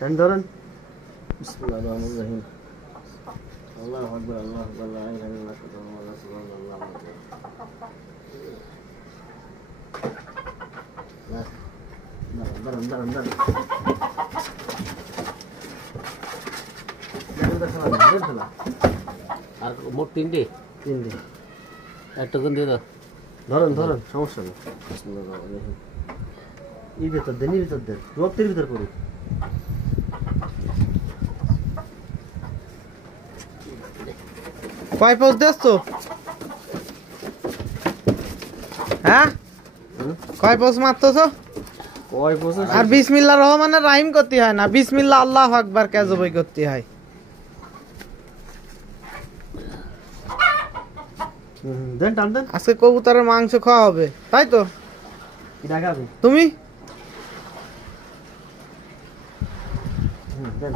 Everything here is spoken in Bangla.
টান ধরেন। বিসমিল্লাহির রহমানির রহিম। আল্লাহু আকবার, আল্লাহু আকবার, লা ইলাহা ইল্লাল্লাহ, মুহাম্মাদুর রাসূলুল্লাহ। দাঁড়ান দাঁড়ান দাঁড়ান। আর মোট তিনটে একটা কোন দিয়ে দাও। ধরেন ধরেন, সমস্যা নেই। এই ভেতর দেন, এই ভিতর দেন, রক্তের ভিতর পড়ি। কয় পোজ দিচ্ছো? হ্যাঁ, কয় পোজ মারতেছো? কয় বছর আর বিসমিল্লাহ রহমানের রাহিম করতে হয় না, বিসমিল্লাহ আল্লাহু আকবার কেজবই করতে হয়। দেন, টান দেন। আজকে কবুতরের মাংস খাওয়া হবে, তাই তো? তুমি দেন।